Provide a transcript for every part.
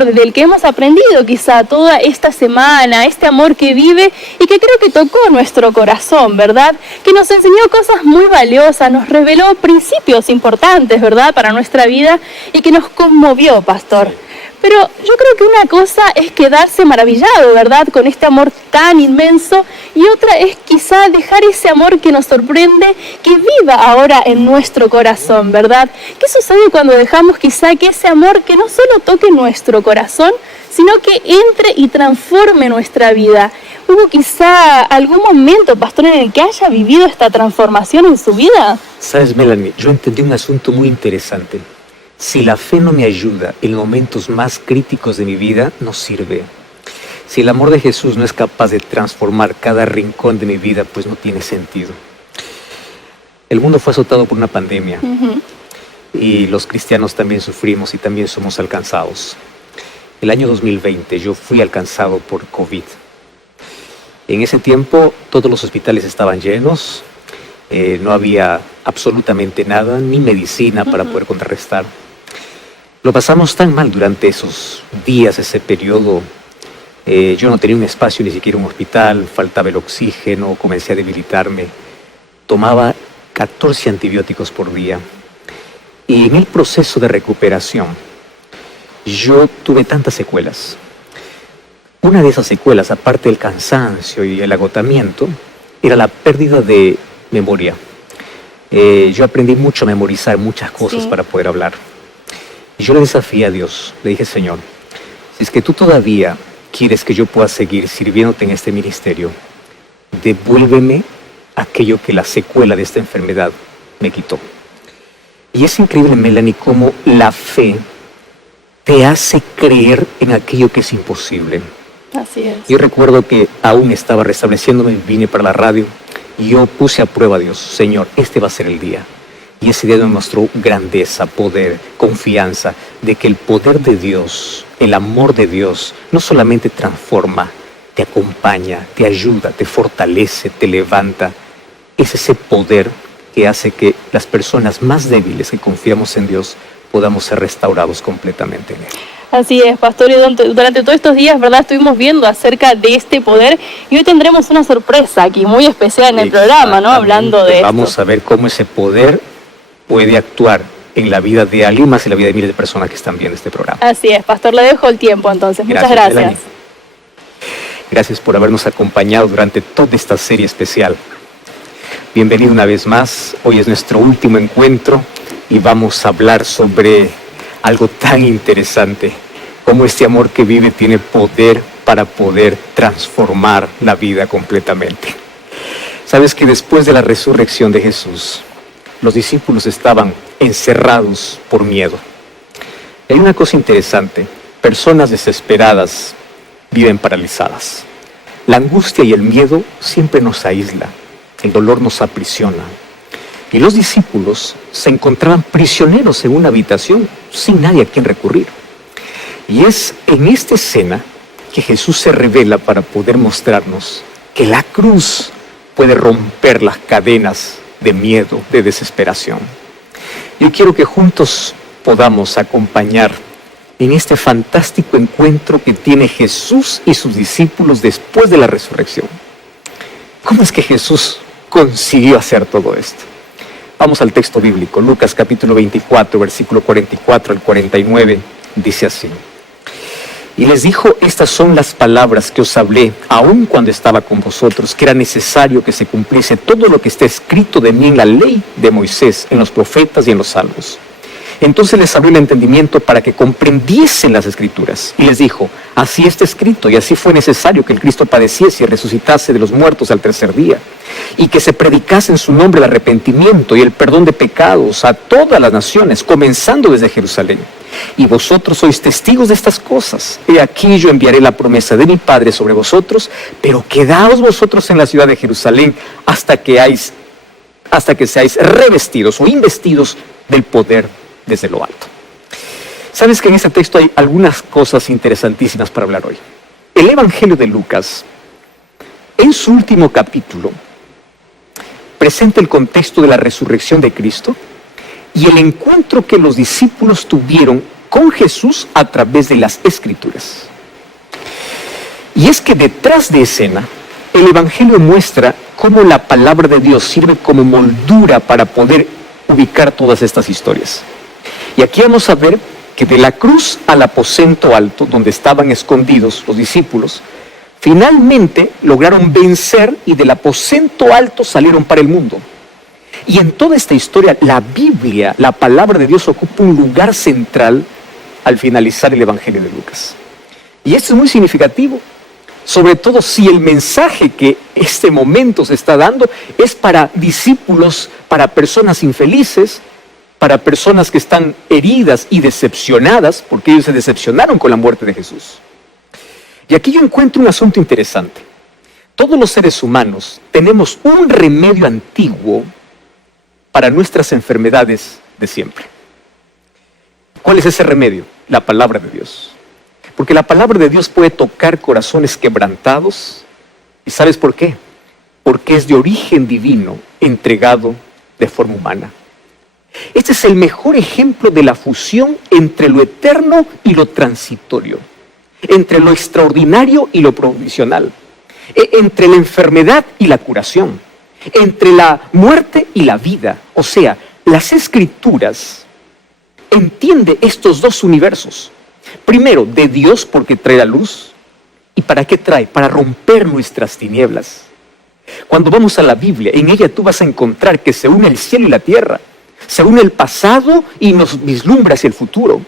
amor del que hemos aprendido quizá toda esta semana, este amor que vive y que creo que tocó nuestro corazón, ¿verdad? Que nos enseñó cosas muy valiosas, nos reveló principios importantes, ¿verdad?, para nuestra vida y que nos conmovió, pastor. Pero yo creo que una cosa es quedarse maravillado, ¿verdad?, con este amor tan inmenso, y otra es quizá dejar ese amor que nos sorprende, que viva ahora en nuestro corazón, ¿verdad? ¿Qué sucede cuando dejamos quizá que ese amor que no solo toque nuestro corazón, sino que entre y transforme nuestra vida? ¿Hubo quizá algún momento, pastor, en el que haya vivido esta transformación en su vida? Sabes, Melanie, yo entendí un asunto muy interesante. Si la fe no me ayuda en momentos más críticos de mi vida, no sirve. Si el amor de Jesús no es capaz de transformar cada rincón de mi vida, pues no tiene sentido. El mundo fue azotado por una pandemia. Y los cristianos también sufrimos y también somos alcanzados. El año 2020 yo fui alcanzado por COVID. En ese tiempo todos los hospitales estaban llenos, no había absolutamente nada, ni medicina para poder contrarrestar. Lo pasamos tan mal durante esos días, ese periodo. Yo no tenía un espacio, ni siquiera un hospital, faltaba el oxígeno, comencé a debilitarme. Tomaba 14 antibióticos por día. Y en el proceso de recuperación, yo tuve tantas secuelas. Una de esas secuelas, aparte del cansancio y el agotamiento, era la pérdida de memoria. Yo aprendí mucho a memorizar muchas cosas para poder hablar. Y yo le desafié a Dios, le dije: Señor, si es que tú todavía quieres que yo pueda seguir sirviéndote en este ministerio, devuélveme aquello que la secuela de esta enfermedad me quitó. Y es increíble, Melanie, cómo la fe te hace creer en aquello que es imposible. Así es. Yo recuerdo que aún estaba restableciéndome, vine para la radio y yo puse a prueba a Dios: Señor, este va a ser el día. Y ese día me mostró grandeza, poder, confianza, de que el poder de Dios, el amor de Dios, no solamente transforma, te acompaña, te ayuda, te fortalece, te levanta. Es ese poder que hace que las personas más débiles que confiamos en Dios podamos ser restaurados completamente en Él. Así es, pastor, y durante todos estos días, ¿verdad?, estuvimos viendo acerca de este poder, y hoy tendremos una sorpresa aquí muy especial en el programa, ¿no?, hablando de Vamos esto. a ver cómo ese poder puede actuar en la vida de alguien más, en la vida de miles de personas que están viendo este programa. Así es, pastor, le dejo el tiempo entonces. Muchas gracias. Melanie. Gracias por habernos acompañado durante toda esta serie especial. Bienvenido una vez más. Hoy es nuestro último encuentro y vamos a hablar sobre algo tan interesante, como este amor que vive tiene poder para poder transformar la vida completamente. Sabes que después de la resurrección de Jesús, los discípulos estaban encerrados por miedo. Hay una cosa interesante: personas desesperadas viven paralizadas. La angustia y el miedo siempre nos aísla, el dolor nos aprisiona. Y los discípulos se encontraban prisioneros en una habitación sin nadie a quien recurrir. Y es en esta escena que Jesús se revela para poder mostrarnos que la cruz puede romper las cadenas de miedo, de desesperación. Yo quiero que juntos podamos acompañar en este fantástico encuentro que tiene Jesús y sus discípulos después de la resurrección. ¿Cómo es que Jesús consiguió hacer todo esto? Vamos al texto bíblico, Lucas capítulo 24, versículo 44 al 49, dice así: Y les dijo: estas son las palabras que os hablé, aun cuando estaba con vosotros, que era necesario que se cumpliese todo lo que está escrito de mí en la ley de Moisés, en los profetas y en los salmos. Entonces les abrió el entendimiento para que comprendiesen las Escrituras. Y les dijo: así está escrito, y así fue necesario que el Cristo padeciese y resucitase de los muertos al tercer día, y que se predicase en su nombre el arrepentimiento y el perdón de pecados a todas las naciones, comenzando desde Jerusalén. Y vosotros sois testigos de estas cosas. He aquí yo enviaré la promesa de mi Padre sobre vosotros, pero quedaos vosotros en la ciudad de Jerusalén hasta que seáis revestidos o investidos del poder desde lo alto. Sabes que en este texto hay algunas cosas interesantísimas para hablar hoy. El Evangelio de Lucas, en su último capítulo, presenta el contexto de la resurrección de Cristo y el encuentro que los discípulos tuvieron con Jesús a través de las Escrituras. Y es que detrás de escena, el Evangelio muestra cómo la palabra de Dios sirve como moldura para poder ubicar todas estas historias. Y aquí vamos a ver que de la cruz al aposento alto, donde estaban escondidos los discípulos, finalmente lograron vencer y del aposento alto salieron para el mundo. Y en toda esta historia, la Biblia, la palabra de Dios, ocupa un lugar central al finalizar el Evangelio de Lucas. Y esto es muy significativo, sobre todo si el mensaje que este momento se está dando es para discípulos, para personas infelices, para personas que están heridas y decepcionadas, porque ellos se decepcionaron con la muerte de Jesús. Y aquí yo encuentro un asunto interesante. Todos los seres humanos tenemos un remedio antiguo para nuestras enfermedades de siempre. ¿Cuál es ese remedio? La palabra de Dios. Porque la palabra de Dios puede tocar corazones quebrantados. ¿Y sabes por qué? Porque es de origen divino, entregado de forma humana. Este es el mejor ejemplo de la fusión entre lo eterno y lo transitorio, entre lo extraordinario y lo provisional, entre la enfermedad y la curación, entre la muerte y la vida. O sea, las Escrituras entienden estos dos universos. Primero, de Dios, porque trae la luz. ¿Y para qué trae? Para romper nuestras tinieblas. Cuando vamos a la Biblia, en ella tú vas a encontrar que se une el cielo y la tierra. Se une el pasado y nos vislumbra hacia el futuro.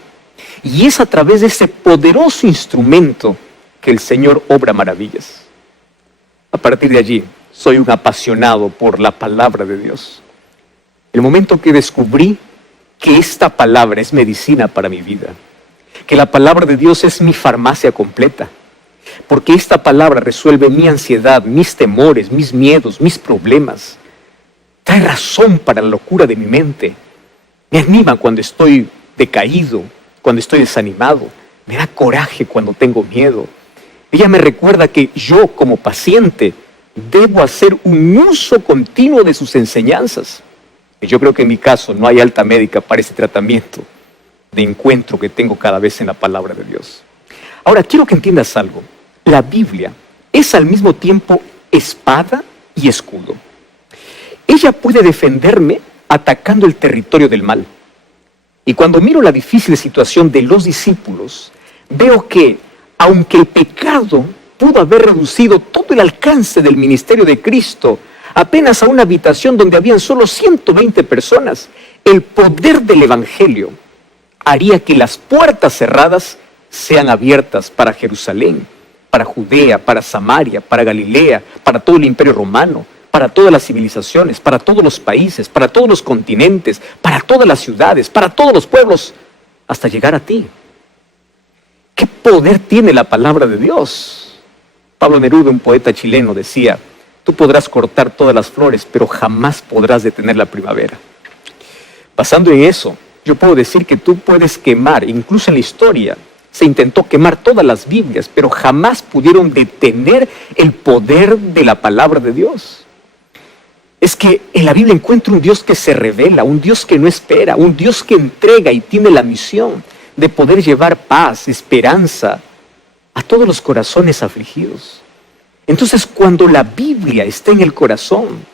Y es a través de ese poderoso instrumento que el Señor obra maravillas. A partir de allí, soy un apasionado por la palabra de Dios. El momento que descubrí que esta palabra es medicina para mi vida, que la palabra de Dios es mi farmacia completa, porque esta palabra resuelve mi ansiedad, mis temores, mis miedos, mis problemas. Trae razón para la locura de mi mente. Me anima cuando estoy decaído, cuando estoy desanimado. Me da coraje cuando tengo miedo. Ella me recuerda que yo, como paciente, debo hacer un uso continuo de sus enseñanzas. Y yo creo que en mi caso no hay alta médica para ese tratamiento de encuentro que tengo cada vez en la palabra de Dios. Ahora, quiero que entiendas algo. La Biblia es al mismo tiempo espada y escudo. Ella puede defenderme atacando el territorio del mal. Y cuando miro la difícil situación de los discípulos, veo que, aunque el pecado pudo haber reducido todo el alcance del ministerio de Cristo apenas a una habitación donde habían solo 120 personas, el poder del Evangelio haría que las puertas cerradas sean abiertas para Jerusalén, para Judea, para Samaria, para Galilea, para todo el imperio romano, para todas las civilizaciones, para todos los países, para todos los continentes, para todas las ciudades, para todos los pueblos, hasta llegar a ti. ¿Qué poder tiene la palabra de Dios? Pablo Neruda, un poeta chileno, decía: tú podrás cortar todas las flores, pero jamás podrás detener la primavera. Basando en eso, yo puedo decir que tú puedes quemar, incluso en la historia, se intentó quemar todas las Biblias, pero jamás pudieron detener el poder de la palabra de Dios. Es que en la Biblia encuentro un Dios que se revela, un Dios que no espera, un Dios que entrega y tiene la misión de poder llevar paz, esperanza a todos los corazones afligidos. Entonces, cuando la Biblia está en el corazón,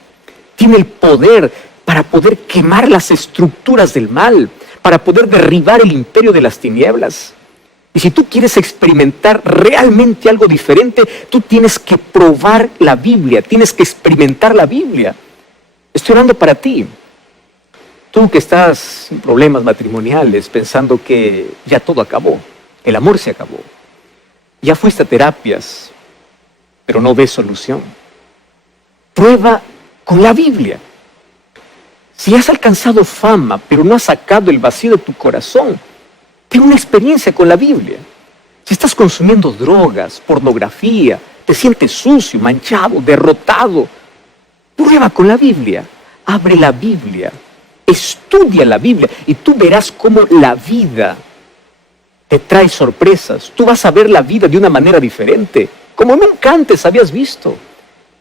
tiene el poder para poder quemar las estructuras del mal, para poder derribar el imperio de las tinieblas. Y si tú quieres experimentar realmente algo diferente, tú tienes que probar la Biblia, tienes que experimentar la Biblia. Estoy orando para ti. Tú que estás en problemas matrimoniales, pensando que ya todo acabó, el amor se acabó. Ya fuiste a terapias, pero no ves solución. Prueba con la Biblia. Si has alcanzado fama, pero no has sacado el vacío de tu corazón, ten una experiencia con la Biblia. Si estás consumiendo drogas, pornografía, te sientes sucio, manchado, derrotado, prueba con la Biblia. Abre la Biblia, estudia la Biblia y tú verás cómo la vida te trae sorpresas. Tú vas a ver la vida de una manera diferente, como nunca antes habías visto.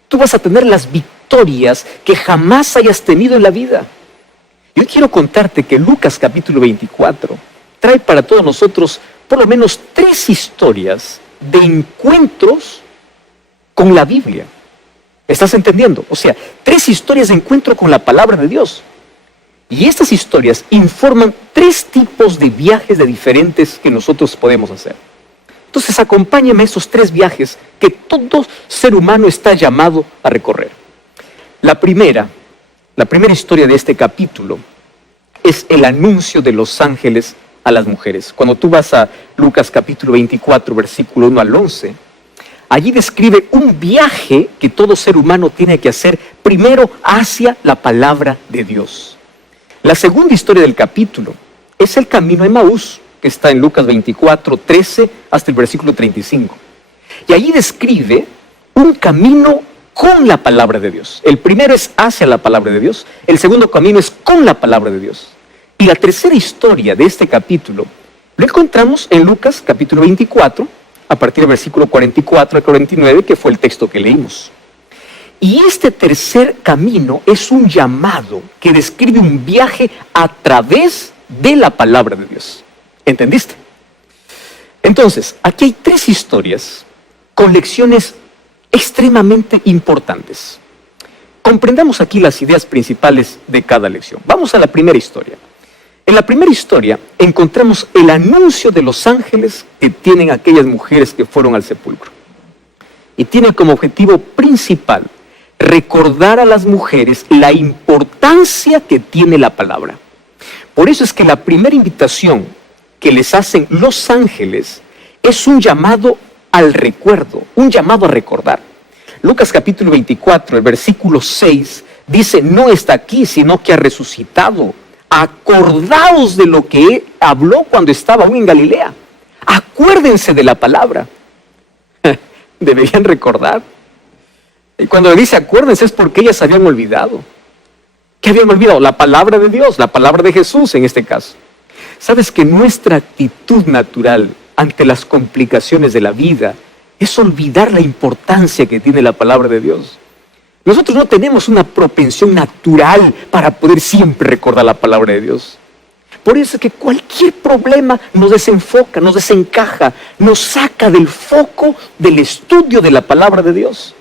Tú vas a tener las victorias que jamás hayas tenido en la vida. Yo quiero contarte que Lucas capítulo 24 trae para todos nosotros por lo menos 3 historias de encuentros con la Biblia. ¿Estás entendiendo? O sea, 3 historias de encuentro con la palabra de Dios. Y estas historias informan 3 tipos de viajes de diferentes que nosotros podemos hacer. Entonces, acompáñame a esos 3 viajes que todo ser humano está llamado a recorrer. La primera historia de este capítulo es el anuncio de los ángeles a las mujeres. Cuando tú vas a Lucas capítulo 24, versículo 1 al 11, allí describe un viaje que todo ser humano tiene que hacer primero hacia la palabra de Dios. La segunda historia del capítulo es el camino a Emaús, que está en Lucas 24, 13 hasta el versículo 35. Y allí describe un camino con la palabra de Dios. El primero es hacia la palabra de Dios, el segundo camino es con la palabra de Dios. Y la tercera historia de este capítulo lo encontramos en Lucas capítulo 24, a partir del versículo 44 al 49, que fue el texto que leímos. Y este tercer camino es un llamado que describe un viaje a través de la palabra de Dios. ¿Entendiste? Entonces, aquí hay 3 historias con lecciones extremadamente importantes. Comprendamos aquí las ideas principales de cada lección. Vamos a la primera historia. En la primera historia encontramos el anuncio de los ángeles que tienen aquellas mujeres que fueron al sepulcro. Y tiene como objetivo principal recordar a las mujeres la importancia que tiene la palabra. Por eso es que la primera invitación que les hacen los ángeles es un llamado al recuerdo, un llamado a recordar. Lucas capítulo 24, el versículo 6, dice, no está aquí, sino que ha resucitado. Acordaos de lo que él habló cuando estaba aún en Galilea. Acuérdense de la palabra. Deberían recordar. Y cuando le dice acuérdense es porque ellas habían olvidado. ¿Qué habían olvidado? La palabra de Dios, la palabra de Jesús en este caso. ¿Sabes que nuestra actitud natural ante las complicaciones de la vida es olvidar la importancia que tiene la palabra de Dios? Nosotros no tenemos una propensión natural para poder siempre recordar la palabra de Dios. Por eso es que cualquier problema nos desenfoca, nos desencaja, nos saca del foco del estudio de la palabra de Dios.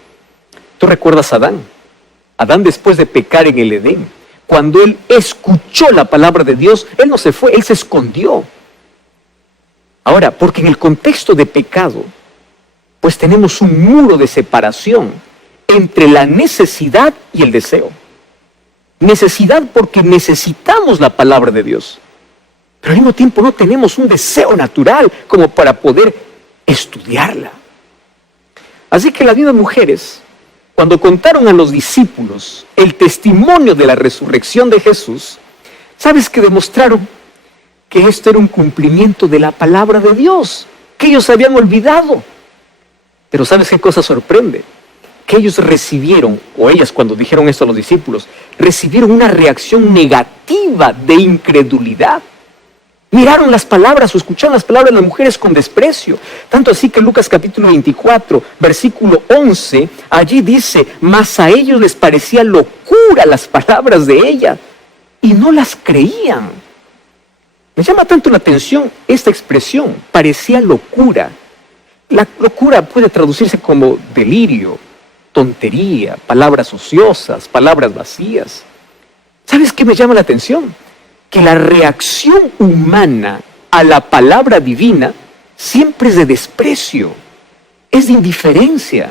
¿Tú recuerdas a Adán? Adán, después de pecar en el Edén, cuando él escuchó la palabra de Dios, él no se fue, él se escondió. Ahora, porque en el contexto de pecado, pues tenemos un muro de separación entre la necesidad y el deseo. Necesidad porque necesitamos la palabra de Dios, pero al mismo tiempo no tenemos un deseo natural como para poder estudiarla. Así que las mismas mujeres, cuando contaron a los discípulos el testimonio de la resurrección de Jesús, ¿sabes qué demostraron? Que esto era un cumplimiento de la palabra de Dios, que ellos habían olvidado. Pero ¿sabes qué cosa sorprende? Que ellos recibieron, o ellas cuando dijeron esto a los discípulos, recibieron una reacción negativa de incredulidad. Miraron las palabras o escucharon las palabras de las mujeres con desprecio. Tanto así que Lucas capítulo 24, versículo 11, allí dice, mas a ellos les parecía locura las palabras de ella y no las creían. Me llama tanto la atención esta expresión, parecía locura. La locura puede traducirse como delirio, tontería, palabras ociosas, palabras vacías. ¿Sabes qué me llama la atención? Que la reacción humana a la palabra divina siempre es de desprecio, es de indiferencia.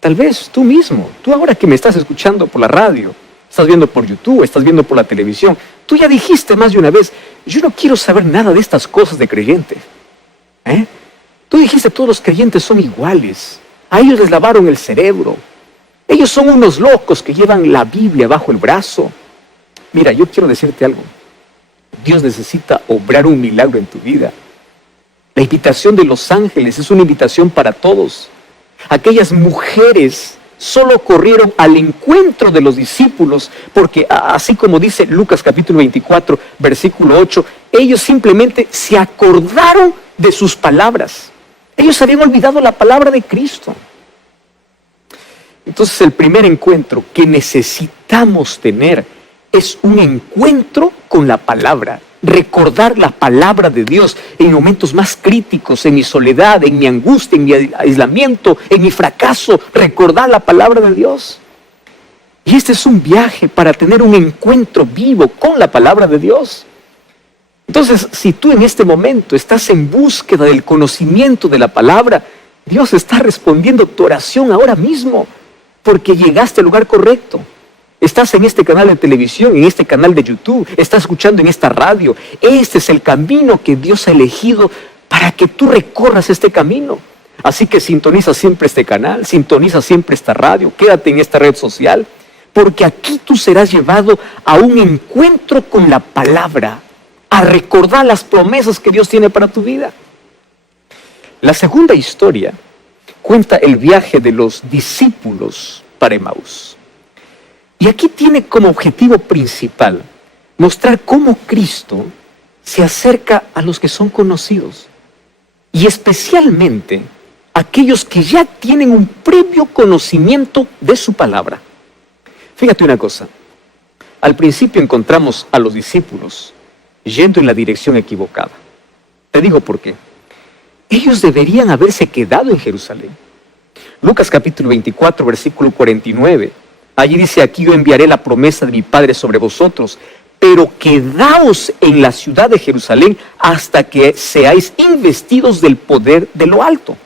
Tal vez tú mismo, tú ahora que me estás escuchando por la radio, estás viendo por YouTube, estás viendo por la televisión, tú ya dijiste más de una vez, yo no quiero saber nada de estas cosas de creyentes. Tú dijiste, todos los creyentes son iguales, a ellos les lavaron el cerebro, ellos son unos locos que llevan la Biblia bajo el brazo. Mira, yo quiero decirte algo. Dios necesita obrar un milagro en tu vida. La invitación de los ángeles es una invitación para todos. Aquellas mujeres solo corrieron al encuentro de los discípulos porque, así como dice Lucas capítulo 24, versículo 8, ellos simplemente se acordaron de sus palabras. Ellos habían olvidado la palabra de Cristo. Entonces el primer encuentro que necesitamos tener es un encuentro con la palabra recordar la palabra de Dios en momentos más críticos, en mi soledad, en mi angustia, en mi aislamiento, en mi fracaso, recordar la palabra de Dios. Y este es un viaje para tener un encuentro vivo con la palabra de Dios. Entonces, si tú en este momento estás en búsqueda del conocimiento de la palabra, Dios está respondiendo tu oración ahora mismo, porque llegaste al lugar correcto. Estás en este canal de televisión, en este canal de YouTube, estás escuchando en esta radio. Este es el camino que Dios ha elegido para que tú recorras este camino. Así que sintoniza siempre este canal, sintoniza siempre esta radio, quédate en esta red social, porque aquí tú serás llevado a un encuentro con la palabra, a recordar las promesas que Dios tiene para tu vida. La segunda historia cuenta el viaje de los discípulos para Emaús. Y aquí tiene como objetivo principal mostrar cómo Cristo se acerca a los que son conocidos, y especialmente a aquellos que ya tienen un previo conocimiento de su palabra. Fíjate una cosa, al principio encontramos a los discípulos yendo en la dirección equivocada. Te digo por qué. Ellos deberían haberse quedado en Jerusalén. Lucas capítulo 24, versículo 49. Allí dice: aquí yo enviaré la promesa de mi Padre sobre vosotros, pero quedaos en la ciudad de Jerusalén hasta que seáis investidos del poder de lo alto.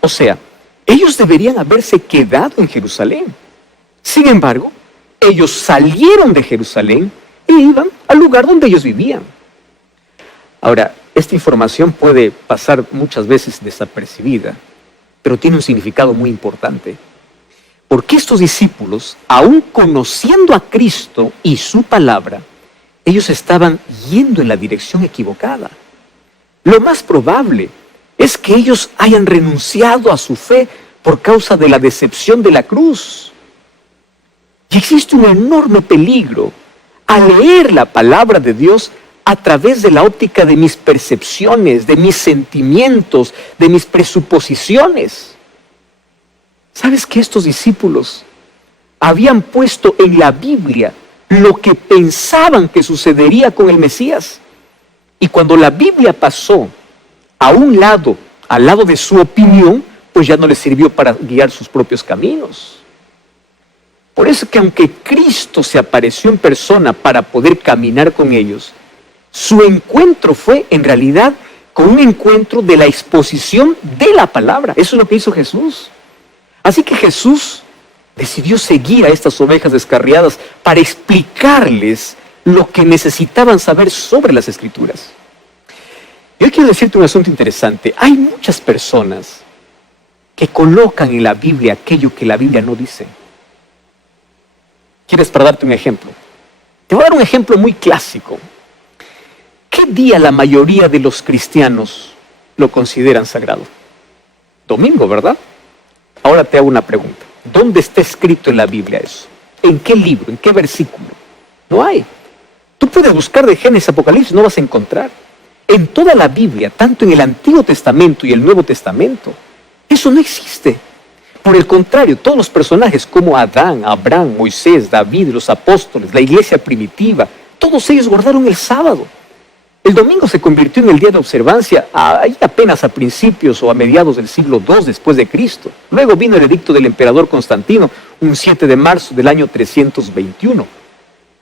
O sea, ellos deberían haberse quedado en Jerusalén. Sin embargo, ellos salieron de Jerusalén e iban al lugar donde ellos vivían. Ahora, esta información puede pasar muchas veces desapercibida, pero tiene un significado muy importante. Porque estos discípulos, aún conociendo a Cristo y su palabra, ellos estaban yendo en la dirección equivocada. Lo más probable es que ellos hayan renunciado a su fe por causa de la decepción de la cruz. Y existe un enorme peligro al leer la palabra de Dios a través de la óptica de mis percepciones, de mis sentimientos, de mis presuposiciones. ¿Sabes que estos discípulos habían puesto en la Biblia lo que pensaban que sucedería con el Mesías? Y cuando la Biblia pasó a un lado, al lado de su opinión, pues ya no les sirvió para guiar sus propios caminos. Por eso que aunque Cristo se apareció en persona para poder caminar con ellos, su encuentro fue en realidad con un encuentro de la exposición de la palabra. Eso es lo que hizo Jesús. Así que Jesús decidió seguir a estas ovejas descarriadas para explicarles lo que necesitaban saber sobre las Escrituras. Yo quiero decirte un asunto interesante. Hay muchas personas que colocan en la Biblia aquello que la Biblia no dice. ¿Quieres para darte un ejemplo? Te voy a dar un ejemplo muy clásico. ¿Qué día la mayoría de los cristianos lo consideran sagrado? Domingo, ¿verdad? Ahora te hago una pregunta. ¿Dónde está escrito en la Biblia eso? ¿En qué libro? ¿En qué versículo? No hay. Tú puedes buscar de Génesis a Apocalipsis, no vas a encontrar. En toda la Biblia, tanto en el Antiguo Testamento y el Nuevo Testamento, eso no existe. Por el contrario, todos los personajes como Adán, Abraham, Moisés, David, los apóstoles, la iglesia primitiva, todos ellos guardaron el sábado. El domingo se convirtió en el día de observancia ahí apenas a principios o a mediados del siglo II después de Cristo. Luego vino el edicto del emperador Constantino, un 7 de marzo del año 321.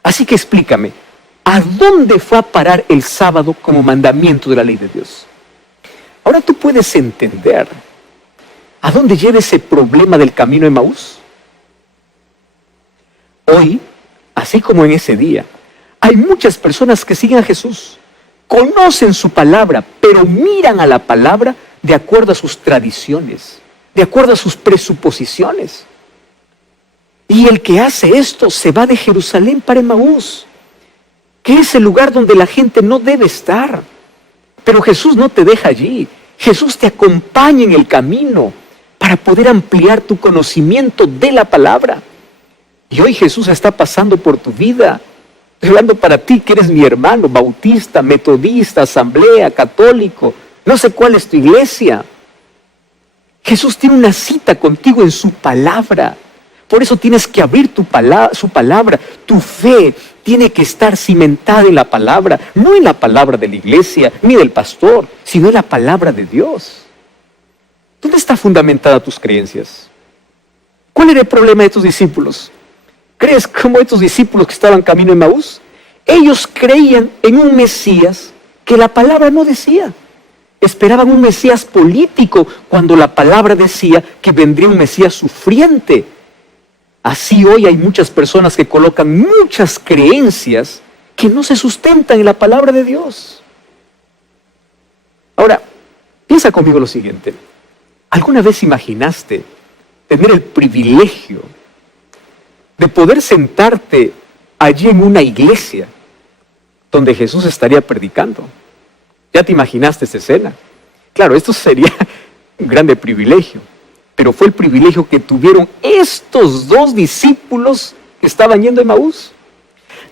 Así que explícame, ¿a dónde fue a parar el sábado como mandamiento de la ley de Dios? Ahora tú puedes entender ¿a dónde lleva ese problema del camino de Emaús? Hoy, así como en ese día, hay muchas personas que siguen a Jesús, conocen su palabra, pero miran a la palabra de acuerdo a sus tradiciones, de acuerdo a sus presuposiciones. Y el que hace esto se va de Jerusalén para Emaús, que es el lugar donde la gente no debe estar. Pero Jesús no te deja allí, Jesús te acompaña en el camino para poder ampliar tu conocimiento de la palabra. Y hoy Jesús está pasando por tu vida. Estoy hablando para ti que eres mi hermano, bautista, metodista, asamblea, católico. No sé cuál es tu iglesia. Jesús tiene una cita contigo en su palabra Por eso tienes que abrir su palabra. Tu fe tiene que estar cimentada en la palabra, no en la palabra de la iglesia, ni del pastor, sino en la palabra de Dios. ¿Dónde está fundamentada tus creencias? ¿Cuál era el problema de tus discípulos? ¿Crees como estos discípulos que estaban camino en Emaús? Ellos creían en un Mesías que la palabra no decía. Esperaban un Mesías político cuando la palabra decía que vendría un Mesías sufriente. Así hoy hay muchas personas que colocan muchas creencias que no se sustentan en la palabra de Dios. Ahora, piensa conmigo lo siguiente. ¿Alguna vez imaginaste tener el privilegio de poder sentarte allí en una iglesia donde Jesús estaría predicando? ¿Ya te imaginaste esa escena? Claro, esto sería un grande privilegio, pero fue el privilegio que tuvieron estos dos discípulos que estaban yendo a Emaús.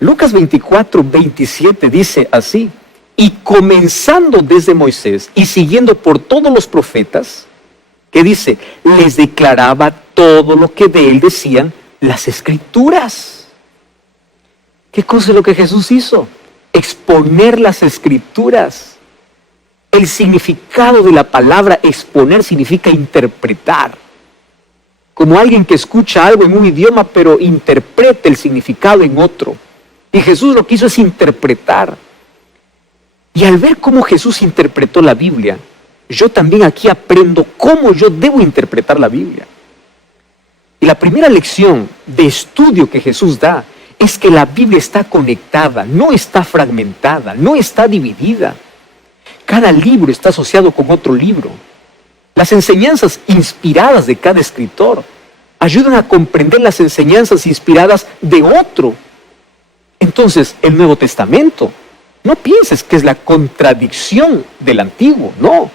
Lucas 24, 27 dice así: y comenzando desde Moisés y siguiendo por todos los profetas, que dice, les declaraba todo lo que de él decían las Escrituras. ¿Qué cosa es lo que Jesús hizo? Exponer las Escrituras. El significado de la palabra exponer significa interpretar. Como alguien que escucha algo en un idioma, pero interpreta el significado en otro. Y Jesús lo que hizo es interpretar. Y al ver cómo Jesús interpretó la Biblia, yo también aquí aprendo cómo yo debo interpretar la Biblia. Y la primera lección de estudio que Jesús da es que la Biblia está conectada, no está fragmentada, no está dividida. Cada libro está asociado con otro libro. Las enseñanzas inspiradas de cada escritor ayudan a comprender las enseñanzas inspiradas de otro. Entonces, el Nuevo Testamento, no pienses que es la contradicción del Antiguo, no.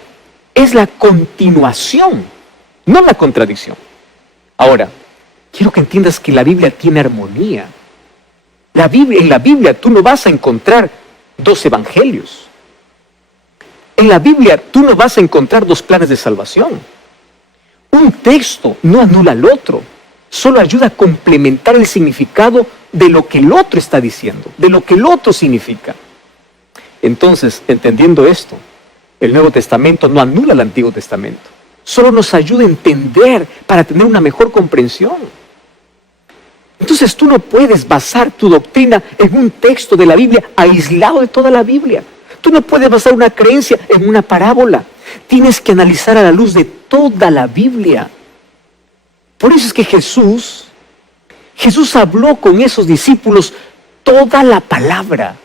Es la continuación, no la contradicción. Ahora, quiero que entiendas que la Biblia tiene armonía. En la Biblia tú no vas a encontrar dos evangelios. En la Biblia tú no vas a encontrar dos planes de salvación. Un texto no anula al otro, solo ayuda a complementar el significado de lo que el otro está diciendo, de lo que el otro significa. Entonces, entendiendo esto, el Nuevo Testamento no anula el Antiguo Testamento, solo nos ayuda a entender para tener una mejor comprensión. Entonces tú no puedes basar tu doctrina en un texto de la Biblia aislado de toda la Biblia. Tú no puedes basar una creencia en una parábola. Tienes que analizar a la luz de toda la Biblia. Por eso es que Jesús habló con esos discípulos toda la palabra,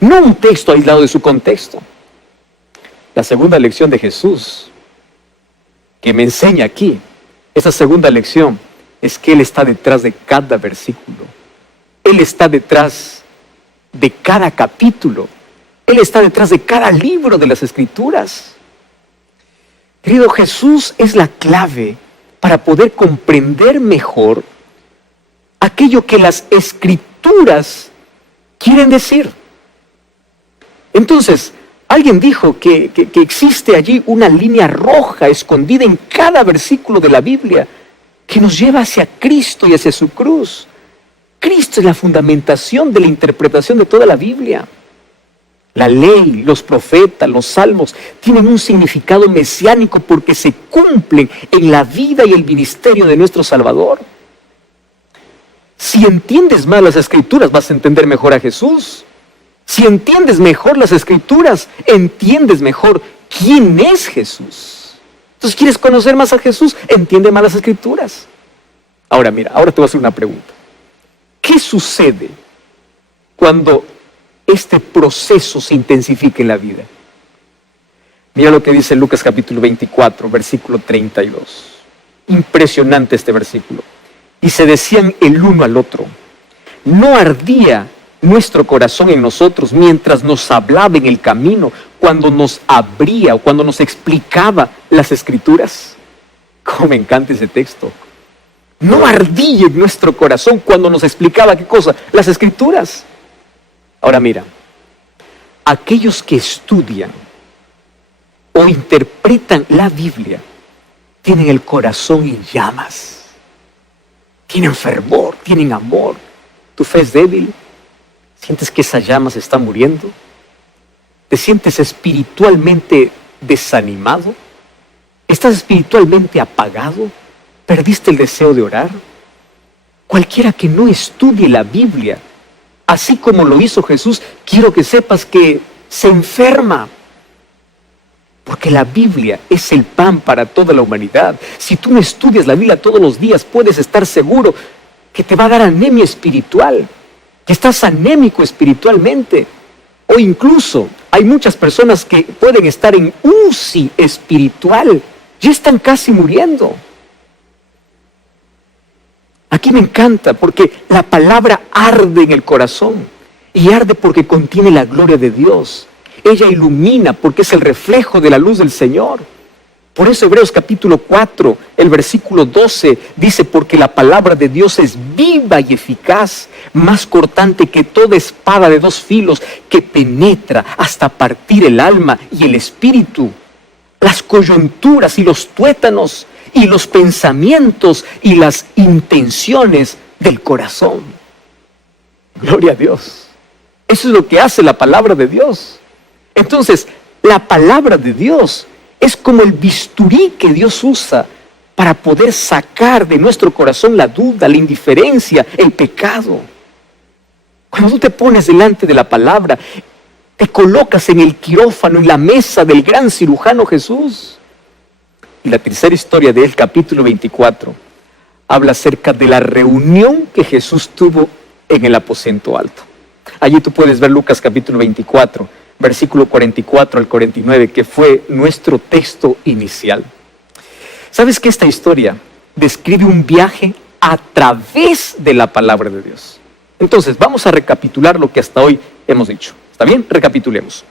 no un texto aislado de su contexto. La segunda lección de Jesús, que me enseña aquí, esa segunda lección, es que Él está detrás de cada versículo. Él está detrás de cada capítulo. Él está detrás de cada libro de las Escrituras. Querido, Jesús es la clave para poder comprender mejor aquello que las Escrituras quieren decir. Entonces, alguien dijo que existe allí una línea roja escondida en cada versículo de la Biblia que nos lleva hacia Cristo y hacia su cruz. Cristo es la fundamentación de la interpretación de toda la Biblia. La ley, los profetas, los salmos tienen un significado mesiánico porque se cumplen en la vida y el ministerio de nuestro Salvador. Si entiendes más las Escrituras, vas a entender mejor a Jesús. Si entiendes mejor las Escrituras, entiendes mejor quién es Jesús. Entonces, ¿quieres conocer más a Jesús? Entiende más las Escrituras. Ahora mira, ahora te voy a hacer una pregunta. ¿Qué sucede cuando este proceso se intensifica en la vida? Mira lo que dice Lucas capítulo 24, versículo 32. Impresionante este versículo. Y se decían el uno al otro: ¿no ardía nuestro corazón en nosotros mientras nos hablaba en el camino, cuando nos abría o cuando nos explicaba las Escrituras? Cómo me encanta ese texto. No ardía en nuestro corazón cuando nos explicaba ¿qué cosa? Las Escrituras. Ahora mira, aquellos que estudian o interpretan la Biblia tienen el corazón en llamas. tienen fervor, tienen amor. ¿Tu fe es débil? ¿Sientes que esa llama se está muriendo? ¿Te sientes espiritualmente desanimado? ¿Estás espiritualmente apagado? ¿Perdiste el deseo de orar? Cualquiera que no estudie la Biblia, así como lo hizo Jesús, quiero que sepas que se enferma. Porque la Biblia es el pan para toda la humanidad. Si tú no estudias la Biblia todos los días, puedes estar seguro que te va a dar anemia espiritual, que estás anémico espiritualmente. O incluso hay muchas personas que pueden estar en UCI espiritual, ya están casi muriendo. Aquí me encanta porque la palabra arde en el corazón y arde porque contiene la gloria de Dios. Ella ilumina porque es el reflejo de la luz del Señor. Por eso Hebreos capítulo 4, el versículo 12 dice: porque la palabra de Dios es viva y eficaz, más cortante que toda espada de dos filos, que penetra hasta partir el alma y el espíritu, las coyunturas y los tuétanos, y los pensamientos y las intenciones del corazón. Gloria a Dios. Eso es lo que hace la palabra de Dios. Entonces, la palabra de Dios es como el bisturí que Dios usa para poder sacar de nuestro corazón la duda, la indiferencia, el pecado. Cuando tú te pones delante de la palabra, te colocas en el quirófano, en la mesa del gran cirujano Jesús. Y la tercera historia de él, capítulo 24, habla acerca de la reunión que Jesús tuvo en el aposento alto. Allí tú puedes ver Lucas capítulo 24, versículo 44 al 49, que fue nuestro texto inicial. ¿Sabes que esta historia describe un viaje a través de la palabra de Dios? Entonces, vamos a recapitular lo que hasta hoy hemos dicho. ¿Está bien? Recapitulemos.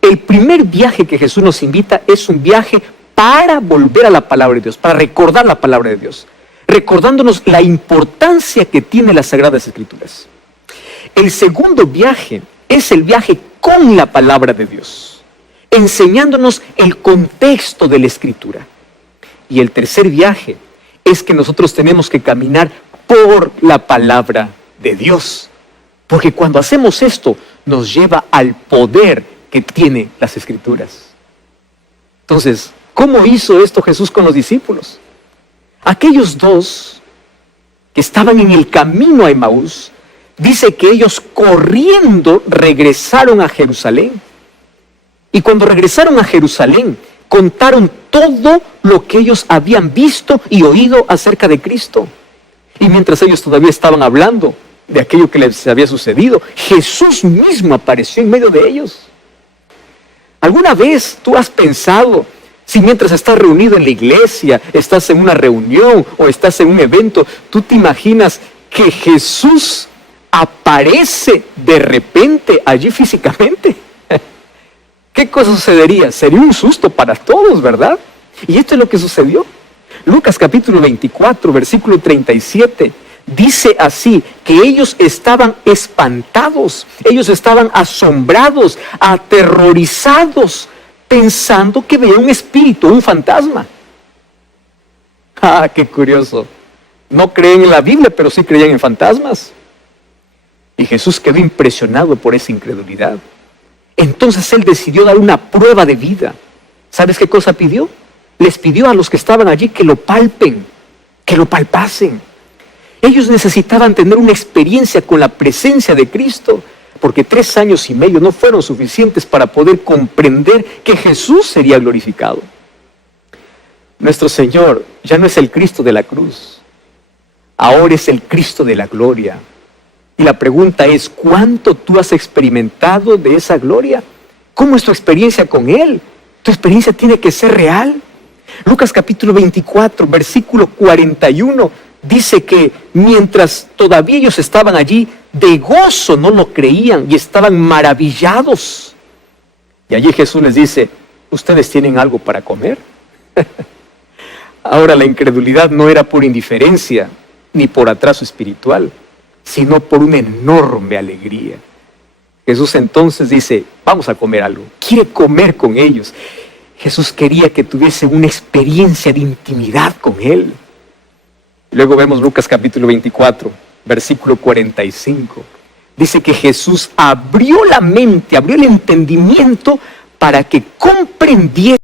El primer viaje que Jesús nos invita es un viaje para volver a la palabra de Dios, para recordar la palabra de Dios, recordándonos la importancia que tiene las Sagradas Escrituras. El segundo viaje es el viaje con la palabra de Dios, enseñándonos el contexto de la Escritura. Y el tercer viaje es que nosotros tenemos que caminar por la palabra de Dios, porque cuando hacemos esto nos lleva al poder que tiene las Escrituras. Entonces, ¿cómo hizo esto Jesús con los discípulos? Aquellos dos que estaban en el camino a Emaús, dice que ellos corriendo regresaron a Jerusalén. Y cuando regresaron a Jerusalén, contaron todo lo que ellos habían visto y oído acerca de Cristo. Y mientras ellos todavía estaban hablando de aquello que les había sucedido, Jesús mismo apareció en medio de ellos. ¿Alguna vez tú has pensado, si mientras estás reunido en la iglesia, estás en una reunión o estás en un evento, tú te imaginas que Jesús aparece de repente allí físicamente? ¿Qué cosa sucedería? Sería un susto para todos, ¿verdad? Y esto es lo que sucedió. Lucas capítulo 24, versículo 37, dice así, que ellos estaban espantados, ellos estaban asombrados, aterrorizados, pensando que veía un espíritu, un fantasma. ¡Ah, qué curioso! No creen en la Biblia, pero sí creían en fantasmas. Y Jesús quedó impresionado por esa incredulidad. Entonces Él decidió dar una prueba de vida. ¿Sabes qué cosa pidió? Les pidió a los que estaban allí que lo palpen, que lo palpasen. Ellos necesitaban tener una experiencia con la presencia de Cristo, porque 3 años y medio no fueron suficientes para poder comprender que Jesús sería glorificado. Nuestro Señor ya no es el Cristo de la cruz, ahora es el Cristo de la gloria. Y la pregunta es, ¿cuánto tú has experimentado de esa gloria? ¿Cómo es tu experiencia con Él? Tu experiencia tiene que ser real. Lucas capítulo 24, versículo 41, dice que mientras todavía ellos estaban allí, de gozo no lo creían y estaban maravillados. Y allí Jesús les dice, ¿ustedes tienen algo para comer? Ahora la incredulidad no era por indiferencia ni por atraso espiritual, sino por una enorme alegría. Jesús entonces dice, vamos a comer algo. Quiere comer con ellos. Jesús quería que tuviesen una experiencia de intimidad con Él. Luego vemos Lucas capítulo 24, versículo 45. Dice que Jesús abrió la mente, abrió el entendimiento para que comprendiera